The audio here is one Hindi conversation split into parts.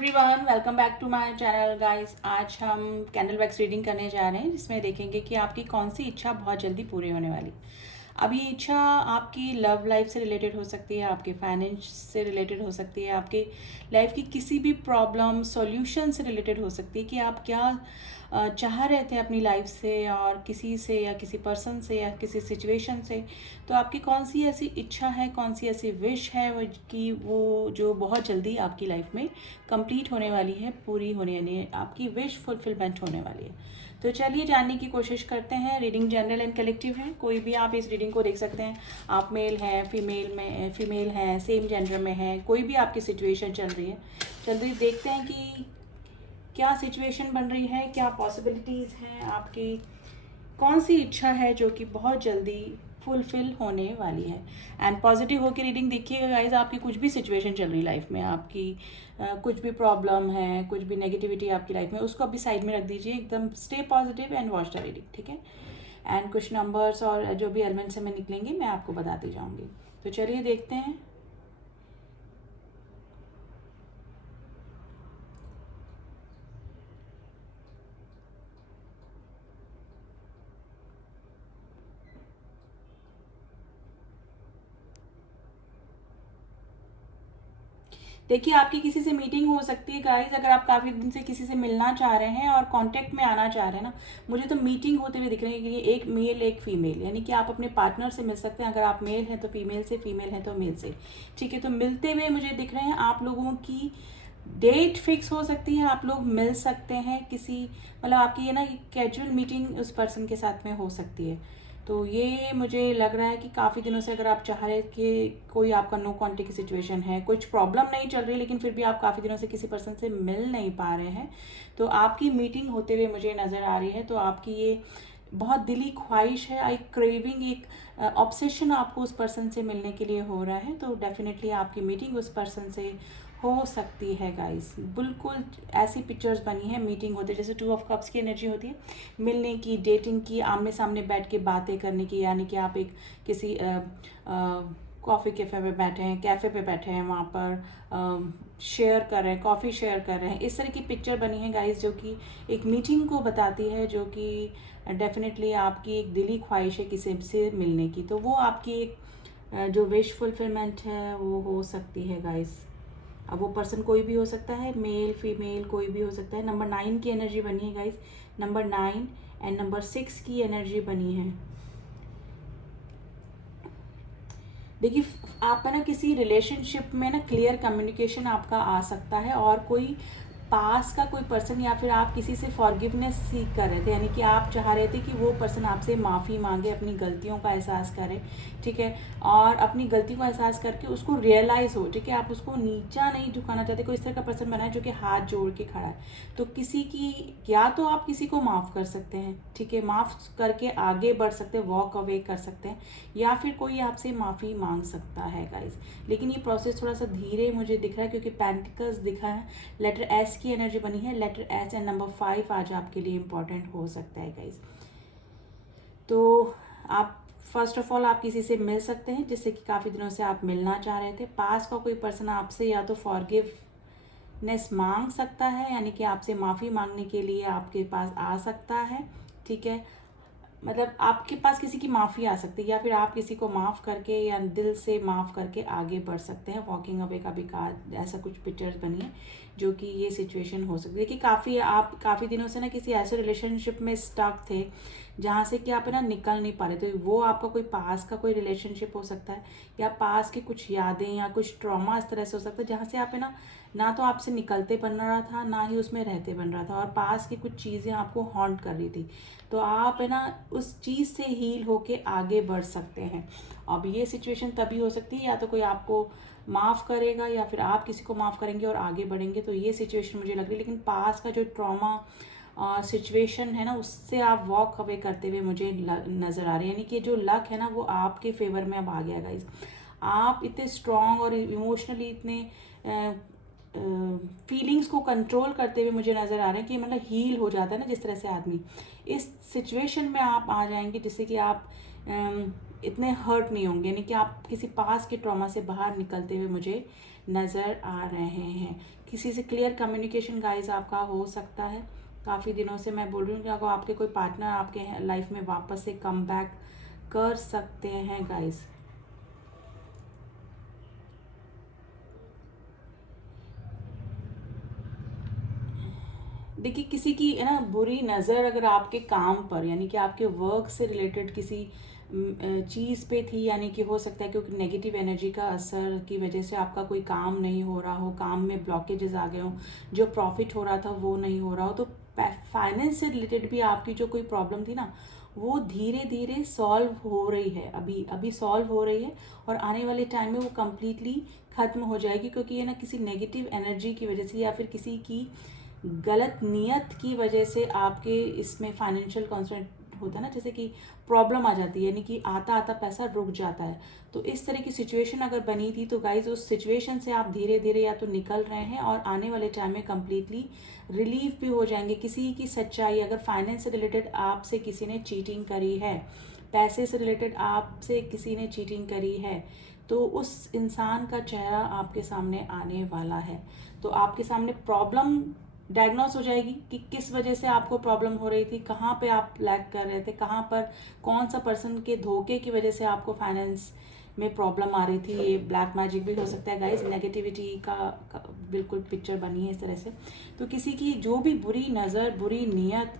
Everyone, welcome back to my channel guys. आज हम कैंडल वैक्स रीडिंग करने जा रहे हैं, जिसमें देखेंगे कि आपकी कौन सी इच्छा बहुत जल्दी पूरी होने वाली। अब ये इच्छा आपकी लव लाइफ से रिलेटेड हो सकती है, आपके फाइनेंस से रिलेटेड हो सकती है, आपके लाइफ की किसी भी प्रॉब्लम सॉल्यूशन से रिलेटेड हो सकती है कि आप क्या चाह रहे थे अपनी लाइफ से और किसी से या किसी पर्सन से या किसी सिचुएशन से। तो आपकी कौन सी ऐसी इच्छा है, कौन सी ऐसी विश है वो कि वो जो बहुत जल्दी आपकी लाइफ में कंप्लीट होने वाली है, पूरी होने यानी आपकी विश फुलफिलमेंट होने वाली है। तो चलिए जानने की कोशिश करते हैं। रीडिंग जनरल एंड कलेक्टिव है, कोई भी आप इस रीडिंग को देख सकते हैं। आप मेल हैं, फीमेल हैं, सेम जेंडर में है, कोई भी आपकी सिचुएशन चल रही है। चलिए देखते हैं कि क्या सिचुएशन बन रही है, क्या पॉसिबिलिटीज़ हैं, आपकी कौन सी इच्छा है जो कि बहुत जल्दी फुलफिल होने वाली है। एंड पॉजिटिव होकर रीडिंग देखिएगा गाइज। आपकी कुछ भी सिचुएशन चल रही लाइफ में, आपकी कुछ भी प्रॉब्लम है, कुछ भी नेगेटिविटी आपकी लाइफ में, उसको अभी साइड में रख दीजिए, एकदम stay positive and watch the reading, ठीक है। एंड कुछ नंबर्स और जो भी एलिमेंट्स हमें निकलेंगे मैं आपको बताती जाऊँगी। तो चलिए देखते हैं। देखिए, आपकी किसी से मीटिंग हो सकती है गाइज। अगर आप काफ़ी दिन से किसी से मिलना चाह रहे हैं और कांटेक्ट में आना चाह रहे हैं ना, मुझे तो मीटिंग होते हुए दिख रही है कि ये एक मेल एक फीमेल, यानी कि आप अपने पार्टनर से मिल सकते हैं। अगर आप मेल हैं तो फीमेल से, फीमेल हैं तो मेल से, ठीक है। तो मिलते हुए मुझे दिख रहे हैं आप लोगों की डेट फिक्स हो सकती है, आप लोग मिल सकते हैं किसी, मतलब आपकी ये ना कैजुअल मीटिंग उस पर्सन के साथ में हो सकती है। तो ये मुझे लग रहा है कि काफ़ी दिनों से अगर आप चाह रहे कि कोई आपका नो कॉन्टेक्ट की सिचुएशन है, कुछ प्रॉब्लम नहीं चल रही, लेकिन फिर भी आप काफ़ी दिनों से किसी पर्सन से मिल नहीं पा रहे हैं, तो आपकी मीटिंग होते हुए मुझे नज़र आ रही है। तो आपकी ये बहुत दिली ख्वाहिश है, एक क्रेविंग, एक ऑब्सेशन आपको उस पर्सन से मिलने के लिए हो रहा है। तो डेफिनेटली आपकी मीटिंग उस पर्सन से हो सकती है गाइस। बिल्कुल ऐसी पिक्चर्स बनी है मीटिंग होते, जैसे 2 ऑफ कप्स की एनर्जी होती है, मिलने की, डेटिंग की, आमने सामने बैठ के बातें करने की, यानी कि आप एक किसी कॉफ़ी कैफ़े पे बैठे हैं, कैफ़े पे बैठे हैं, वहाँ पर शेयर कर रहे हैं, कॉफ़ी शेयर कर रहे हैं। इस तरह की पिक्चर बनी है गाइस, जो कि एक मीटिंग को बताती है, जो कि डेफिनेटली आपकी एक दिली ख्वाहिश है किसी से मिलने की। तो वो आपकी एक जो विश फुलफिलमेंट है वो हो सकती है गाइस। अब वो पर्सन कोई भी हो सकता है, मेल फीमेल कोई भी हो सकता है। नंबर 9 की एनर्जी बनी है गाइस, नंबर 9 एंड नंबर 6 की एनर्जी बनी है। देखिए, आप है ना किसी रिलेशनशिप में ना क्लियर कम्युनिकेशन आपका आ सकता है, और कोई पास का कोई पर्सन या फिर आप किसी से फॉरगिवनेस सीख कर रहे थे, यानी कि आप चाह रहे थे कि वो पर्सन आपसे माफ़ी मांगे, अपनी गलतियों का एहसास करे, ठीक है। और अपनी गलती को एहसास करके उसको रियलाइज़ हो, ठीक है। आप उसको नीचा नहीं झुकाना चाहते, कोई इस तरह का पर्सन बना है जो कि हाथ जोड़ के खड़ा है। तो किसी की, या तो आप किसी को माफ़ कर सकते हैं, ठीक है, माफ़ करके आगे बढ़ सकते हैं, वॉक अवे कर सकते हैं, या फिर कोई आपसे माफ़ी मांग सकता है गाइज। लेकिन ये प्रोसेस थोड़ा सा धीरे मुझे दिख रहा है, क्योंकि पेंटिकल्स दिखा है, लेटर एस की एनर्जी बनी है। लेटर एस एंड नंबर 5 आज आपके लिए इंपॉर्टेंट हो सकता है गाइज। तो आप फर्स्ट ऑफ ऑल आप किसी से मिल सकते हैं जिससे कि काफ़ी दिनों से आप मिलना चाह रहे थे। पास का कोई पर्सन आपसे या तो फॉरगिवनेस मांग सकता है, यानी कि आपसे माफ़ी मांगने के लिए आपके पास आ सकता है, ठीक है। मतलब आपके पास किसी की माफ़ी आ सकती है, या फिर आप किसी को माफ़ करके या दिल से माफ़ करके आगे बढ़ सकते हैं। वॉकिंग अवे का भी कहा, ऐसा कुछ पिक्चर्स बनी है जो कि ये सिचुएशन हो सकती है कि आप काफ़ी दिनों से ना किसी ऐसे रिलेशनशिप में स्टक थे जहाँ से कि आप है ना निकल नहीं पा रहे। तो वो आपका कोई पास का कोई रिलेशनशिप हो सकता है, या पास की कुछ यादें या कुछ ट्रॉमा इस तरह से हो सकता है जहाँ से आप है ना तो आपसे निकलते बन रहा था, ना ही उसमें रहते बन रहा था, और पास की कुछ चीज़ें आपको हॉन्ट कर रही थी। तो आप है ना उस चीज़ से हील होके आगे बढ़ सकते हैं। अब ये सिचुएशन तभी हो सकती है, या तो कोई आपको माफ़ करेगा या फिर आप किसी को माफ़ करेंगे और आगे बढ़ेंगे। तो ये सिचुएशन मुझे लग रही है, लेकिन पास का जो ट्रॉमा सिचुएशन है ना, उससे आप वॉक अवे करते हुए मुझे नज़र आ रही है। यानी कि जो लक है ना वो आपके फेवर में अब आ गया गाइस। आप इतने स्ट्रॉन्ग और इमोशनली इतने फीलिंग्स को कंट्रोल करते हुए मुझे नज़र आ रहे हैं कि मतलब हील हो जाता है ना जिस तरह से आदमी, इस सिचुएशन में आप आ जाएंगे जिससे कि आप इतने हर्ट नहीं होंगे, यानी कि आप किसी पास के ट्रॉमा से बाहर निकलते हुए मुझे नज़र आ रहे हैं। किसी से क्लियर कम्युनिकेशन गाइस आपका हो सकता है। काफ़ी दिनों से मैं बोल रही हूँ कि अगर आपके कोई पार्टनर आपके लाइफ में वापस से कम बैक कर सकते हैं गाइस। देखिए, किसी की है ना बुरी नज़र अगर आपके काम पर, यानी कि आपके वर्क से रिलेटेड किसी चीज़ पे थी, यानी कि हो सकता है क्योंकि नेगेटिव एनर्जी का असर की वजह से आपका कोई काम नहीं हो रहा हो, काम में ब्लॉकेजेस आ गए हों, जो प्रॉफिट हो रहा था वो नहीं हो रहा हो, तो फाइनेंस से रिलेटेड भी आपकी जो कोई प्रॉब्लम थी ना, वो धीरे धीरे सॉल्व हो रही है, अभी अभी सॉल्व हो रही है, और आने वाले टाइम में वो कम्प्लीटली ख़त्म हो जाएगी, क्योंकि ये ना किसी नेगेटिव एनर्जी की वजह से या फिर किसी की गलत नियत की वजह से आपके इसमें फाइनेंशियल कॉन्स्टेंट होता है ना, जैसे कि प्रॉब्लम आ जाती है, यानी कि आता आता पैसा रुक जाता है। तो इस तरह की सिचुएशन अगर बनी थी तो गाइज उस सिचुएशन से आप धीरे धीरे या तो निकल रहे हैं और आने वाले टाइम में कम्प्लीटली रिलीफ भी हो जाएंगे। किसी की सच्चाई, अगर फाइनेंस से रिलेटेड आपसे किसी ने चीटिंग करी है, पैसे से रिलेटेड आपसे किसी ने चीटिंग करी है, तो उस इंसान का चेहरा आपके सामने आने वाला है। तो आपके सामने प्रॉब्लम डायग्नोस हो जाएगी कि किस वजह से आपको प्रॉब्लम हो रही थी, कहाँ पे आप लैग कर रहे थे, कहाँ पर कौन सा पर्सन के धोखे की वजह से आपको फाइनेंस में प्रॉब्लम आ रही थी। ये ब्लैक मैजिक भी हो सकता है गाइज, नेगेटिविटी का बिल्कुल पिक्चर बनी है इस तरह से। तो किसी की जो भी बुरी नज़र, बुरी नीयत,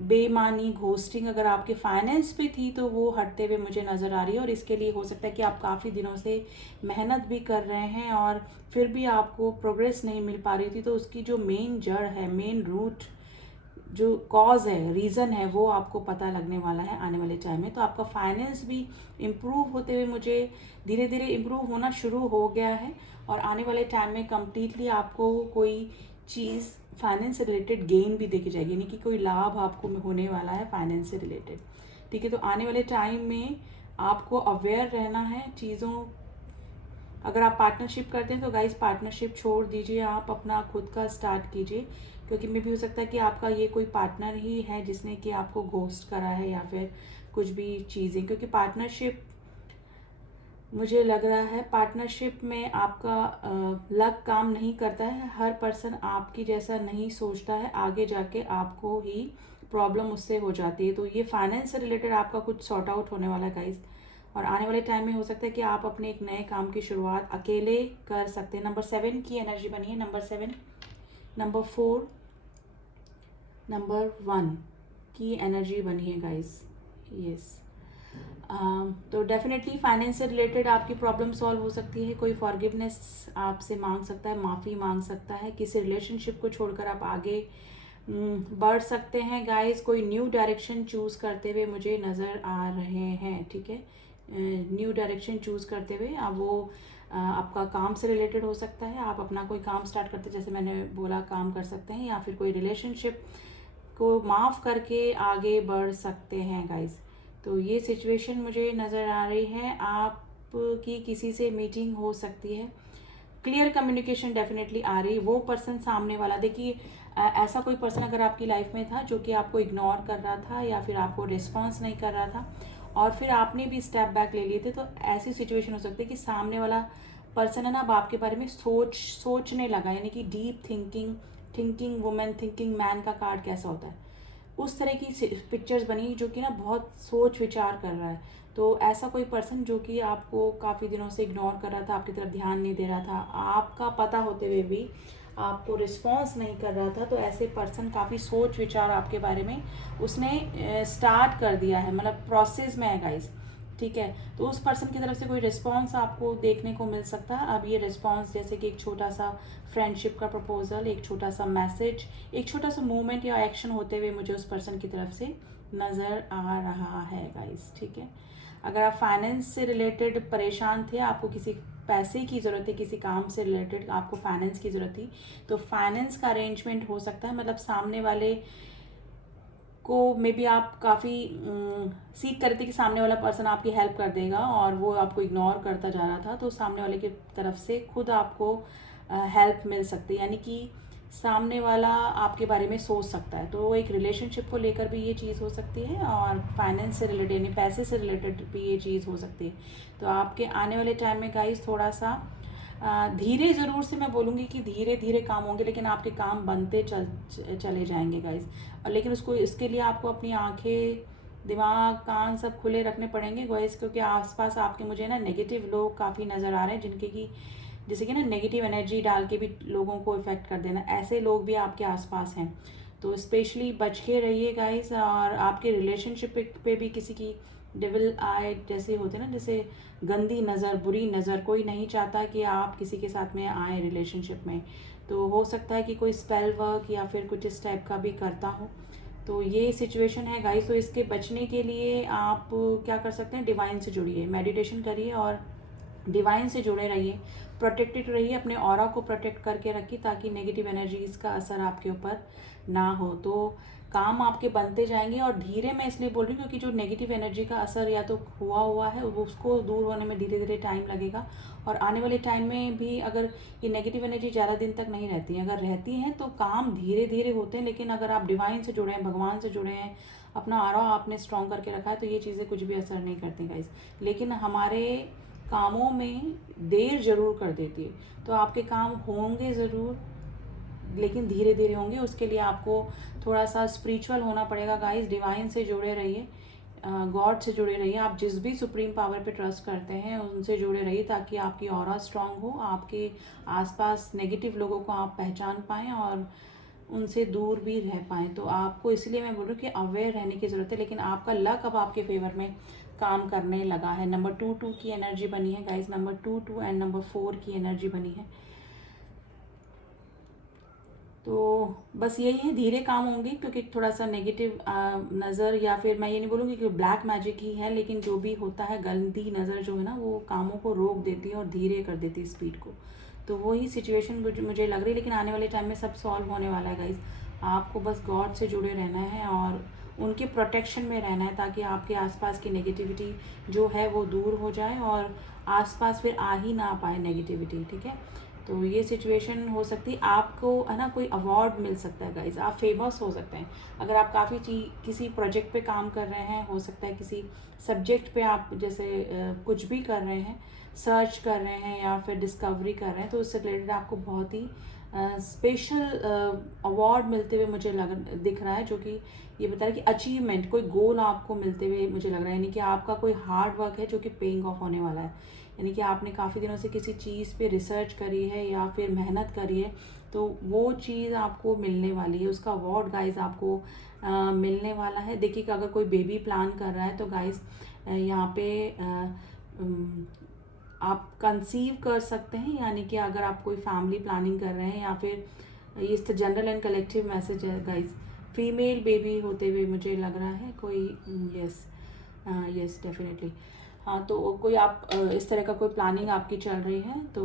बेईमानी, घोस्टिंग अगर आपके फाइनेंस पे थी तो वो हटते हुए मुझे नज़र आ रही है। और इसके लिए हो सकता है कि आप काफ़ी दिनों से मेहनत भी कर रहे हैं और फिर भी आपको प्रोग्रेस नहीं मिल पा रही थी, तो उसकी जो मेन जड़ है, मेन रूट, जो कॉज है, रीज़न है, वो आपको पता लगने वाला है आने वाले टाइम में। तो आपका फाइनेंस भी इम्प्रूव होते हुए मुझे धीरे धीरे इम्प्रूव होना शुरू हो गया है, और आने वाले टाइम में कम्प्लीटली आपको कोई चीज़ फाइनेंस से रिलेटेड गेन भी देखी जाएगी, यानी कि कोई लाभ आपको होने वाला है फाइनेंस से रिलेटेड। ठीक है, तो आने वाले टाइम में आपको अवेयर रहना है चीज़ों। अगर आप पार्टनरशिप करते हैं तो गाइस पार्टनरशिप छोड़ दीजिए, आप अपना खुद का स्टार्ट कीजिए, क्योंकि मे भी हो सकता है कि आपका ये कोई पार्टनर ही है जिसने कि आपको घोस्ट करा है या फिर कुछ भी चीज़ें। क्योंकि पार्टनरशिप, मुझे लग रहा है पार्टनरशिप में आपका लक काम नहीं करता है। हर पर्सन आपकी जैसा नहीं सोचता है, आगे जाके आपको ही प्रॉब्लम उससे हो जाती है। तो ये फाइनेंस से रिलेटेड आपका कुछ सॉर्ट आउट होने वाला है गाइज, और आने वाले टाइम में हो सकता है कि आप अपने एक नए काम की शुरुआत अकेले कर सकते हैं। नंबर 7 की एनर्जी बनी है, नंबर 7, नंबर 4, नंबर 1 की एनर्जी बनी है गाइज। यस, तो डेफिनेटली फाइनेंस से रिलेटेड आपकी प्रॉब्लम सॉल्व हो सकती है। कोई फॉरगिवनेस आपसे मांग सकता है, माफ़ी मांग सकता है, किसी रिलेशनशिप को छोड़कर आप आगे बढ़ सकते हैं गाइस। कोई न्यू डायरेक्शन चूज़ करते हुए मुझे नज़र आ रहे हैं। ठीक है, न्यू डायरेक्शन चूज़ करते हुए, अब वो आपका काम से रिलेटेड हो सकता है, आप अपना कोई काम स्टार्ट करते, जैसे मैंने बोला, काम कर सकते हैं, या फिर कोई रिलेशनशिप को माफ़ करके आगे बढ़ सकते हैं गाइस। तो ये सिचुएशन मुझे नज़र आ रही है। आपकी किसी से मीटिंग हो सकती है, क्लियर कम्युनिकेशन डेफिनेटली आ रही है। वो पर्सन सामने वाला, देखिए ऐसा कोई पर्सन अगर आपकी लाइफ में था जो कि आपको इग्नोर कर रहा था या फिर आपको रिस्पॉन्स नहीं कर रहा था, और फिर आपने भी स्टेप बैक ले लिए थे, तो ऐसी सिचुएशन हो सकती है कि सामने वाला पर्सन है ना अब आपके बारे में सोचने लगा, यानी कि deep thinking women, thinking man का कार्ड कैसा होता है, उस तरह की पिक्चर्स बनी जो कि ना बहुत सोच विचार कर रहा है। तो ऐसा कोई पर्सन जो कि आपको काफ़ी दिनों से इग्नोर कर रहा था, आपकी तरफ ध्यान नहीं दे रहा था, आपका पता होते हुए भी आपको रिस्पॉन्स नहीं कर रहा था, तो ऐसे पर्सन काफ़ी सोच विचार आपके बारे में उसने स्टार्ट कर दिया है, मतलब प्रोसेस में है गाइस। ठीक है, तो उस पर्सन की तरफ से कोई रिस्पॉन्स आपको देखने को मिल सकता है। अब ये रिस्पॉन्स जैसे कि एक छोटा सा फ्रेंडशिप का प्रपोजल, एक छोटा सा मैसेज, एक छोटा सा मूवमेंट या एक्शन होते हुए मुझे उस पर्सन की तरफ से नज़र आ रहा है गाइस। ठीक है, अगर आप फाइनेंस से रिलेटेड परेशान थे, आपको किसी पैसे की ज़रूरत है, किसी काम से रिलेटेड आपको फाइनेंस की ज़रूरत थी, तो फाइनेंस का अरेंजमेंट हो सकता है। मतलब सामने वाले को मे बी आप काफ़ी सीख करते कि सामने वाला पर्सन आपकी हेल्प कर देगा, और वो आपको इग्नोर करता जा रहा था, तो सामने वाले की तरफ से खुद आपको हेल्प मिल सकती है, यानी कि सामने वाला आपके बारे में सोच सकता है। तो एक रिलेशनशिप को लेकर भी ये चीज़ हो सकती है, और फाइनेंस से रिलेटेड यानी पैसे से रिलेटेड भी ये चीज़ हो सकती है। तो आपके आने वाले टाइम में गाइस थोड़ा सा धीरे ज़रूर से मैं बोलूँगी कि धीरे धीरे काम होंगे, लेकिन आपके काम बनते चले जाएंगे गाइज। और लेकिन उसको इसके लिए आपको अपनी आंखें, दिमाग, कान सब खुले रखने पड़ेंगे गाइज, क्योंकि आसपास आपके मुझे ना नेगेटिव लोग काफ़ी नज़र आ रहे हैं, जिनके की जैसे कि ना नेगेटिव एनर्जी डाल के भी लोगों को इफ़ेक्ट कर देना, ऐसे लोग भी आपके आसपास हैं। तो स्पेशली बच के रहिए गाइस। और आपके रिलेशनशिप पे भी किसी की डेविल आई जैसे होते हैं ना, जैसे गंदी नज़र, बुरी नज़र, कोई नहीं चाहता कि आप किसी के साथ में आए रिलेशनशिप में। तो हो सकता है कि कोई स्पेल वर्क या फिर कुछ इस टाइप का भी करता हो। तो ये सिचुएशन है गाइस। तो इसके बचने के लिए आप क्या कर सकते हैं, डिवाइन से जुड़िए, मेडिटेशन करिए और डिवाइन से जुड़े रहिए, प्रोटेक्टेड रहिए, अपने ऑरा को प्रोटेक्ट करके रखिए ताकि नेगेटिव एनर्जीज का असर आपके ऊपर ना हो। तो काम आपके बनते जाएंगे। और धीरे मैं इसलिए बोल रही हूँ क्योंकि जो नेगेटिव एनर्जी का असर या तो हुआ है वो उसको दूर होने में धीरे धीरे टाइम लगेगा। और आने वाले टाइम में भी अगर ये नेगेटिव एनर्जी ज़्यादा दिन तक नहीं रहती है, अगर रहती हैं तो काम धीरे धीरे होते हैं। लेकिन अगर आप डिवाइन से जुड़े हैं, भगवान से जुड़े हैं, अपना ऑरा आपने स्ट्रॉन्ग करके रखा है, तो ये चीज़ें कुछ भी असर नहीं करती गाइस। लेकिन हमारे कामों में देर ज़रूर कर देती है। तो आपके काम होंगे ज़रूर, लेकिन धीरे धीरे होंगे। उसके लिए आपको थोड़ा सा स्पिरिचुअल होना पड़ेगा गाइस। डिवाइन से जुड़े रहिए, गॉड से जुड़े रहिए। आप जिस भी सुप्रीम पावर पे ट्रस्ट करते हैं उनसे जुड़े रहिए ताकि आपकी ऑरा स्ट्रांग हो, आपके आसपास नेगेटिव लोगों को आप पहचान पाएँ और उनसे दूर भी रह पाएँ। तो आपको इसलिए मैं बोल रही हूँ कि अवेयर रहने की ज़रूरत है। लेकिन आपका लक अब आपके फेवर में काम करने लगा है। नंबर 2 की एनर्जी बनी है गाइस, नंबर 2 एंड नंबर 4 की एनर्जी बनी है। तो बस यही है, धीरे काम होंगे क्योंकि थोड़ा सा नेगेटिव नज़र, या फिर मैं ये नहीं बोलूँगी कि ब्लैक मैजिक ही है, लेकिन जो भी होता है गंदी नज़र जो है ना वो कामों को रोक देती है और धीरे कर देती है स्पीड को। तो वही सिचुएशन मुझे लग रही है। लेकिन आने वाले टाइम में सब सॉल्व होने वाला है गाइज। आपको बस गॉड से जुड़े रहना है और उनके प्रोटेक्शन में रहना है ताकि आपके आसपास की नेगेटिविटी जो है वो दूर हो जाए और आसपास फिर आ ही ना पाए नेगेटिविटी। ठीक है, तो ये सिचुएशन हो सकती है। आपको है ना कोई अवार्ड मिल सकता है गाइज, आप फेमस हो सकते हैं अगर आप काफ़ी किसी प्रोजेक्ट पे काम कर रहे हैं। हो सकता है किसी सब्जेक्ट पे आप जैसे कुछ भी कर रहे हैं, सर्च कर रहे हैं या फिर डिस्कवरी कर रहे हैं, तो उससे रिलेटेड आपको बहुत ही स्पेशल अवार्ड मिलते हुए मुझे दिख रहा है, जो कि ये बता रहा है कि अचीवमेंट, कोई गोल आपको मिलते हुए मुझे लग रहा है। यानी कि आपका कोई हार्ड वर्क है जो कि पेइंग ऑफ होने वाला है। यानी कि आपने काफ़ी दिनों से किसी चीज़ पे रिसर्च करी है या फिर मेहनत करी है, तो वो चीज़ आपको मिलने वाली है। उसका अवार्ड गाइस आपको मिलने वाला है। देखिए कि अगर कोई बेबी प्लान कर रहा है तो गाइस यहाँ पे आप कंसीव कर सकते हैं। यानी कि अगर आप कोई फैमिली प्लानिंग कर रहे हैं या फिर ये जनरल एंड कलेक्टिव मैसेज है गाइस, फीमेल बेबी होते हुए मुझे लग रहा है कोई। Yes, yes definitely. हाँ, तो कोई आप इस तरह का कोई प्लानिंग आपकी चल रही है तो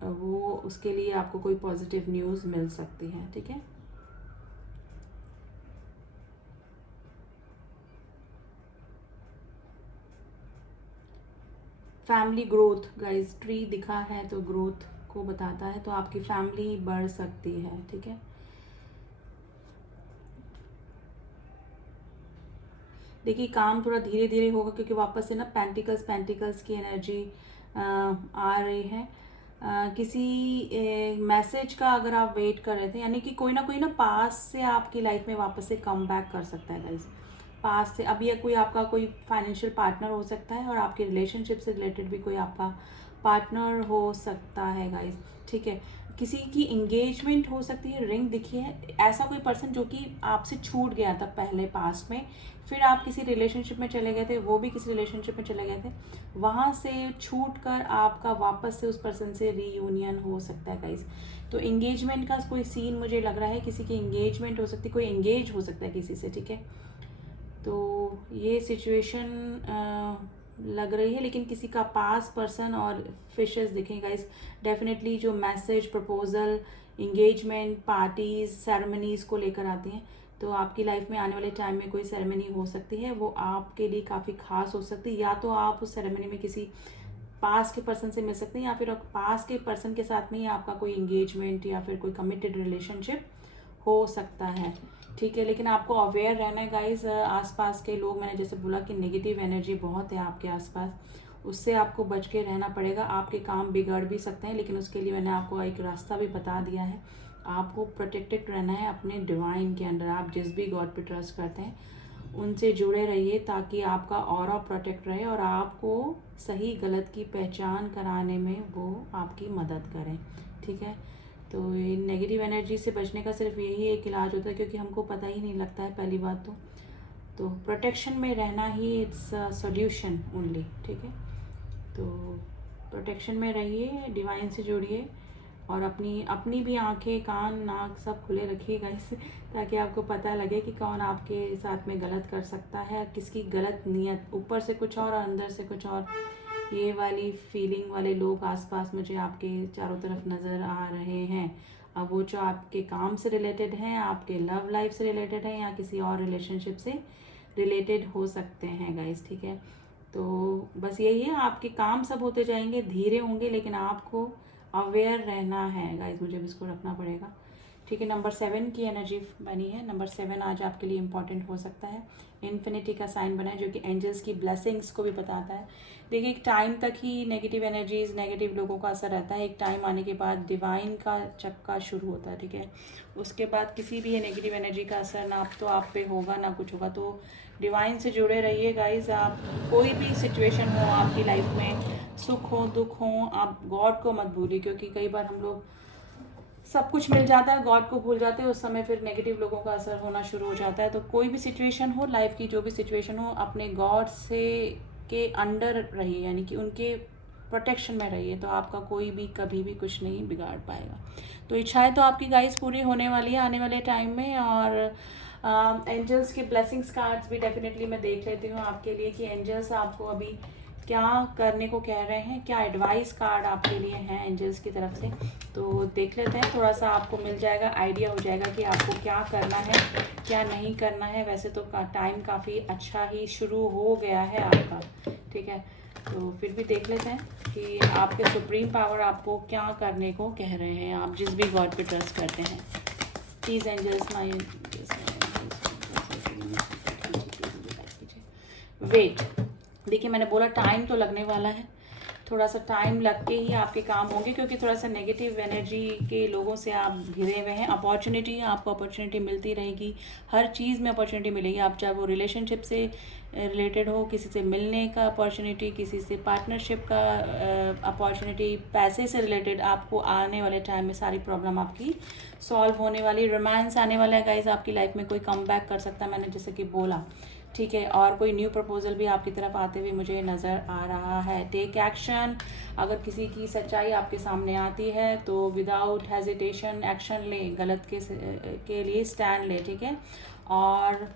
वो उसके लिए आपको कोई पॉजिटिव न्यूज़ मिल सकती है। ठीक है, फैमिली ग्रोथ गाइस, ट्री दिखा है तो ग्रोथ को बताता है, तो आपकी फैमिली बढ़ सकती है। ठीक है, देखिए काम थोड़ा धीरे धीरे होगा क्योंकि वापस से ना पेंटिकल्स की एनर्जी आ रही है। किसी मैसेज का अगर आप वेट कर रहे थे, यानी कि कोई ना पास से आपकी लाइफ में वापस से कम बैक कर सकता है गाइज। पास से अब ये कोई आपका कोई फाइनेंशियल पार्टनर हो सकता है और आपके रिलेशनशिप से रिलेटेड भी कोई आपका पार्टनर हो सकता है गाइज। ठीक है, किसी की इंगेजमेंट हो सकती है, रिंग दिखी है। ऐसा कोई पर्सन जो कि आपसे छूट गया था पहले पास्ट में, फिर आप किसी रिलेशनशिप में चले गए थे, वो भी किसी रिलेशनशिप में चले गए थे, वहाँ से छूट कर आपका वापस से उस पर्सन से रीयूनियन हो सकता है गाइज। तो इंगेजमेंट का कोई सीन मुझे लग रहा है, किसी की इंगेजमेंट हो सकती है, कोई इंगेज हो सकता है किसी से। ठीक है, तो ये सिचुएशन लग रही है। लेकिन किसी का पास पर्सन और फिशेस दिखें गाइस, डेफिनेटली जो message, proposal, engagement, parties, ceremonies को लेकर आती हैं। तो आपकी लाइफ में आने वाले टाइम में कोई सेरेमनी हो सकती है, वो आपके लिए काफ़ी खास हो सकती है। या तो आप उस सेरेमनी में किसी पास के पर्सन से मिल सकते हैं या फिर पास के पर्सन के साथ में ही आपका कोई इंगेजमेंट या फिर कोई कमिटेड रिलेशनशिप हो सकता है। ठीक है, लेकिन आपको अवेयर रहना है गाइज। आसपास के लोग, मैंने जैसे बोला कि नेगेटिव एनर्जी बहुत है आपके आसपास, उससे आपको बच के रहना पड़ेगा। आपके काम बिगड़ भी सकते हैं, लेकिन उसके लिए मैंने आपको एक रास्ता भी बता दिया है। आपको प्रोटेक्टेड रहना है अपने डिवाइन के अंडर। आप जिस भी गॉड पे ट्रस्ट करते हैं उनसे जुड़े रहिए, ताकि आपका ऑरा प्रोटेक्ट रहे और आपको सही गलत की पहचान कराने में वो आपकी मदद करें, ठीक है। तो ये नेगेटिव एनर्जी से बचने का सिर्फ यही एक इलाज होता है, क्योंकि हमको पता ही नहीं लगता है पहली बात तो प्रोटेक्शन में रहना ही इट्स सोल्यूशन ओनली, ठीक है। तो प्रोटेक्शन में रहिए, डिवाइन से जुड़िए और अपनी भी आंखें कान नाक सब खुले रखिएगा इससे, ताकि आपको पता लगे कि कौन आपके साथ में गलत कर सकता है, किसकी गलत नीयत, ऊपर से कुछ और अंदर से कुछ और। ये वाली फीलिंग वाले लोग आसपास मुझे आपके चारों तरफ नज़र आ रहे हैं। अब वो जो आपके काम से रिलेटेड हैं, आपके लव लाइफ से रिलेटेड है, या किसी और रिलेशनशिप से रिलेटेड हो सकते हैं गाइस, ठीक है। तो बस यही है, आपके काम सब होते जाएंगे, धीरे होंगे, लेकिन आपको अवेयर रहना है गाइस, मुझे भी इसको रखना पड़ेगा, ठीक है। नंबर 7 की एनर्जी बनी है। नंबर 7 आज आपके लिए इम्पॉर्टेंट हो सकता है। इन्फिनिटी का साइन बना है, जो कि एंजल्स की ब्लेसिंग्स को भी बताता है। देखिए, एक टाइम तक ही नेगेटिव एनर्जीज, नेगेटिव लोगों का असर रहता है। एक टाइम आने के बाद डिवाइन का चक्का शुरू होता है, ठीक है। उसके बाद किसी भी नेगेटिव एनर्जी का असर ना तो आप पे होगा ना कुछ होगा। तो डिवाइन से जुड़े रहिए गाइज। आप कोई भी सिचुएशन हो आपकी लाइफ में, सुख हो दुख हो, आप गॉड को मत भूलिए, क्योंकि कई बार हम लोग सब कुछ मिल जाता है, गॉड को भूल जाते हैं, उस समय फिर नेगेटिव लोगों का असर होना शुरू हो जाता है। तो कोई भी सिचुएशन हो, लाइफ की जो भी सिचुएशन हो, अपने गॉड से के अंडर रहिए, यानी कि उनके प्रोटेक्शन में रहिए, तो आपका कोई भी कभी भी कुछ नहीं बिगाड़ पाएगा। तो इच्छाएं तो आपकी गाइस पूरी होने वाली है आने वाले टाइम में। और एंजल्स के ब्लेसिंग्स कार्ड्स भी डेफिनेटली मैं देख लेती हूँ आपके लिए, कि एंजल्स आपको अभी क्या करने को कह रहे हैं, क्या एडवाइस कार्ड आपके लिए हैं एंजल्स की तरफ से। तो देख लेते हैं, थोड़ा सा आपको मिल जाएगा, आइडिया हो जाएगा कि आपको क्या करना है क्या नहीं करना है। वैसे तो टाइम काफ़ी अच्छा ही शुरू हो गया है आपका, ठीक है। तो फिर भी देख लेते हैं कि आपके सुप्रीम पावर आपको क्या करने को कह रहे हैं, आप जिस भी गॉड पे ट्रस्ट करते हैं। Please angels my wait. देखिए, मैंने बोला टाइम तो लगने वाला है, थोड़ा सा टाइम लग के ही आपके काम होंगे, क्योंकि थोड़ा सा नेगेटिव एनर्जी के लोगों से आप घिरे हुए हैं। अपॉर्चुनिटी, आपको अपॉर्चुनिटी मिलती रहेगी, हर चीज़ में अपॉर्चुनिटी मिलेगी। आप चाहे वो रिलेशनशिप से रिलेटेड हो, किसी से मिलने का अपॉर्चुनिटी, किसी से पार्टनरशिप का अपॉर्चुनिटी, पैसे से रिलेटेड, आपको आने वाले टाइम में सारी प्रॉब्लम आपकी सॉल्व होने वाली। रोमांस आने वाला है गाइज आपकी लाइफ में, कोई कम बैक कर सकता है, मैंने जैसे कि बोला, ठीक है। और कोई न्यू प्रपोजल भी आपकी तरफ आते हुए मुझे नज़र आ रहा है। टेक एक्शन, अगर किसी की सच्चाई आपके सामने आती है तो विदाउट हेजिटेशन एक्शन लें, गलत के लिए स्टैंड लें, ठीक है। और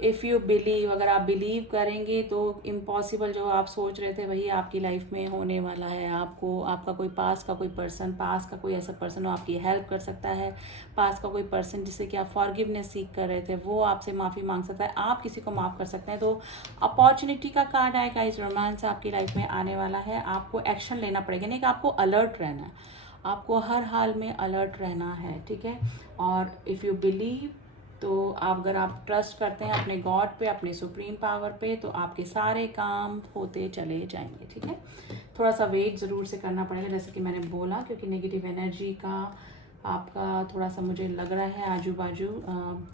इफ़ यू बिलीव, अगर आप बिलीव करेंगे तो इम्पॉसिबल जो आप सोच रहे थे वही आपकी लाइफ में होने वाला है। आपको आपका कोई पास का कोई ऐसा पर्सन हो, आपकी हेल्प कर सकता है। पास का कोई पर्सन जिससे कि आप फॉरगिवनेस सीख कर रहे थे, वो आपसे माफ़ी मांग सकता है, आप किसी को माफ़ कर सकते हैं। तो अपॉर्चुनिटी का कार्ड आएगा, इस रोमांस आपकी लाइफ में आने वाला है। आपको एक्शन लेना पड़ेगा, नहीं कि आपको अलर्ट रहना है, आपको हर हाल में अलर्ट रहना है, ठीक है। और इफ़ यू बिलीव, तो अगर आप ट्रस्ट करते हैं अपने गॉड पे, अपने सुप्रीम पावर पे, तो आपके सारे काम होते चले जाएंगे, ठीक है। थोड़ा सा वेट ज़रूर से करना पड़ेगा, जैसे कि मैंने बोला, क्योंकि नेगेटिव एनर्जी का आपका थोड़ा सा मुझे लग रहा है आजू बाजू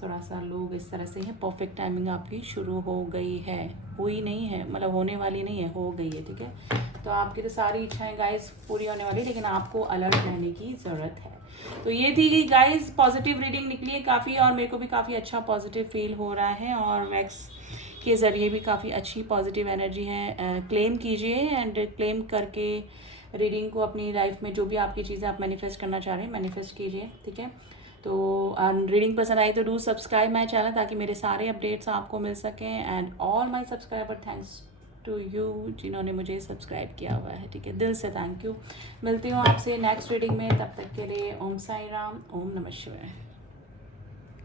थोड़ा सा लोग इस तरह से हैं। परफेक्ट टाइमिंग आपकी शुरू हो गई है, हुई नहीं है, मतलब होने वाली नहीं है, हो गई है, ठीक है। तो आपकी तो सारी इच्छाएं गाइस पूरी होने वाली, लेकिन आपको अलर्ट रहने की ज़रूरत है। तो ये थी गाइस पॉजिटिव रीडिंग निकली है काफ़ी, और मेरे को भी काफ़ी अच्छा पॉजिटिव फील हो रहा है, और वैक्स के ज़रिए भी काफ़ी अच्छी पॉजिटिव एनर्जी है। क्लेम कीजिए, एंड क्लेम करके रीडिंग को अपनी लाइफ में जो भी आपकी चीज़ें आप मैनिफेस्ट करना चाह रहे हैं मैनिफेस्ट कीजिए, ठीक है। तो रीडिंग पसंद आई तो डू सब्सक्राइब माई चैनल, ताकि मेरे सारे अपडेट्स आपको मिल सकें। And all my subscriber, thanks to you जिन्होंने मुझे सब्सक्राइब किया हुआ है, ठीक है, दिल से थैंक यू। मिलती हूँ आपसे नेक्स्ट रीडिंग में, तब तक के लिए ओम साई राम, ओम नमः शिवाय।